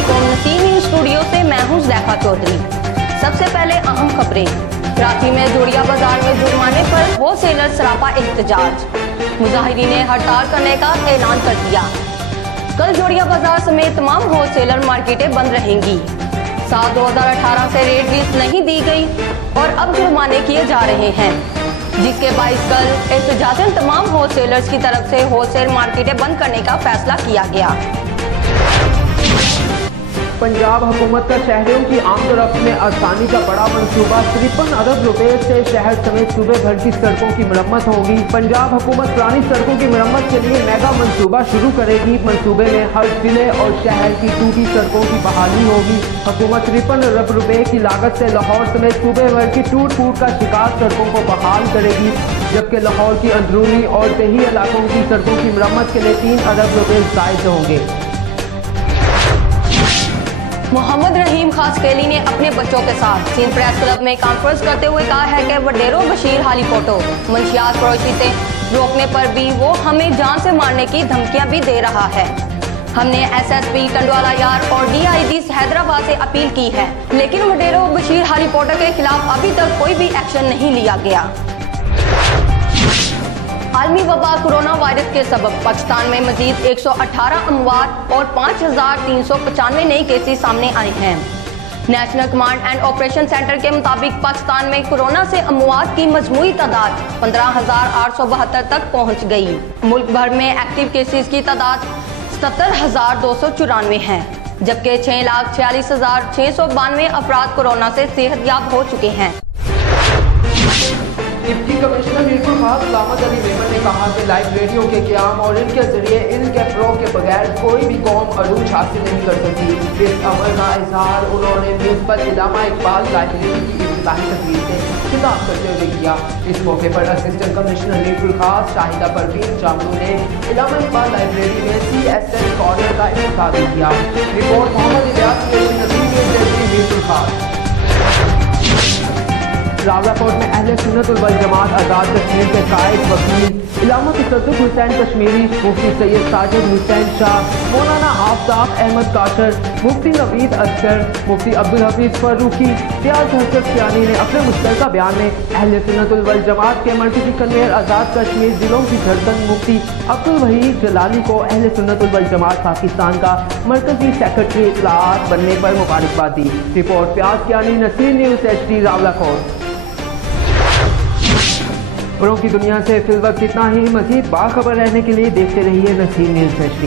अस्सलामुअलैकुम। Naseem news studio से मैं हूं ज़ैफा चौधरी। सबसे पहले अहम खबरें। कराची में जोड़िया बाजार में जुर्माने पर होलसेलर सरापा एहतजाज। मुजाहिरीन ने हड़ताल करने का ऐलान कर दिया। कल जोड़िया बाजार समेत तमाम होलसेलर मार्केटें बंद रहेंगी। साल 2018 से रेट लिस्ट नहीं दी गई और अब जुर्माने किए जा रहे हैं, जिसके बाइस कल एहतजाजन तमाम होलसेलर्स की तरफ से होलसेल मार्केटें बंद करने का फैसला किया गया। पंजाब हुकूमत का शहरों की आमदोरफ्त में आसानी का बड़ा मंसूबा 53 अरब रुपए से शहर समेत सूबे भर की सड़कों की मरम्मत होगी। पंजाब हुकूमत पुरानी सड़कों की मरम्मत के लिए मेगा मंसूबा शुरू करेगी। मंसूबे में हर जिले और शहर की टूटी सड़कों की बहाली होगी। हुकूमत 53 अरब रुपए की लागत से लाहौर समेत सूबे भर की टूट फूट का शिकार सड़कों को बहाल करेगी, जबकि लाहौर की अंदरूनी और देही इलाकों की सड़कों की मरम्मत के लिए 3 अरब रुपए जायद होंगे। मोहम्मद रहीम खासकेली ने अपने बच्चों के साथ सिंध प्रेस क्लब में कॉन्फ्रेंस करते हुए कहा है कि वडेरो बशीर हाली फोटो मंशियात फरोशी से रोकने पर भी वो हमें जान से मारने की धमकियां भी दे रहा है। हमने SSP टंडवाला यार और DIG हैदराबाद से अपील की है, लेकिन वडेरो बशीर हाली फोटो के खिलाफ अभी तक कोई भी एक्शन नहीं लिया गया। आलमी वबा कोरोना वायरस के सबब पाकिस्तान में मजीद 118 अमवात और 5395 नए केसेस सामने आए हैं। National command and operation centre के मुताबिक पाकिस्तान में कोरोना से अमवात की मजमूई तादाद 15,872 तक पहुंच गई। मुल्क भर में एक्टिव केसेस की तादाद 77,294 है, जबकि 6,46,692 अफराद कोरोना से सेहतयाब हो चुके हैं। डिप्टी कमिश्नर मीरपुर खास गुलामत अली मेमन ने कहा कि लाइब्रेरियों के क़याम और इनके जरिए इनके फ़रोग़ के बगैर कोई भी कौम अरूज हासिल नहीं कर सकती। इस अमल का इजहार उन्होंने म्यूनसिपल इलामा इकबाल लाइब्रेरी की इफ्तिताही तकरीर से खिताब करते हुए किया। इस मौके पर असिस्टेंट कमिश्नर मीरपुर खास शाहिदा परवीन जामलू ने इलामा इकबाल लाइब्रेरी में CSN कॉर्नर का इफ्तिताह किया। रिपोर्ट मोहम्मद इलियास की नसीम न्यूज़ मीरपुर खास। रावलाकोट में अहले सुन्नत वल जमात आज़ाद कश्मीर के कायद वकील इलामा तसद्दुक़ हुसैन कश्मीरी, मुफ्ती सैयद साजिद हुसैन शाह, मौलाना आफ्ताब अहमद काशर, मुफ्ती नवीद असगर, मुफ्ती अब्दुल हफीज फर्रुखी, रियाज हजरत सियानी ने अपने मुश्तरका बयान में अहले सुन्नत वल जमात के मरकज़ी कन्वेयर आज़ाद कश्मीर जिलों की धड़कन मुफ्ती अब्दुल वहीद जलाली को अहले सुन्नत वल जमात पाकिस्तान का मरकज़ी सेक्रेटरी इत्तलाआत बनने पर मुबारकबाद दी। रिपोर्ट प्याज कियानी, नसीम न्यूज़ HD रावलाकोट। खबरों की दुनिया से फिल वक्त इतना ही। मज़ीद बाखबर रहने के लिए देखते रहिए नसीम न्यूज़ HD।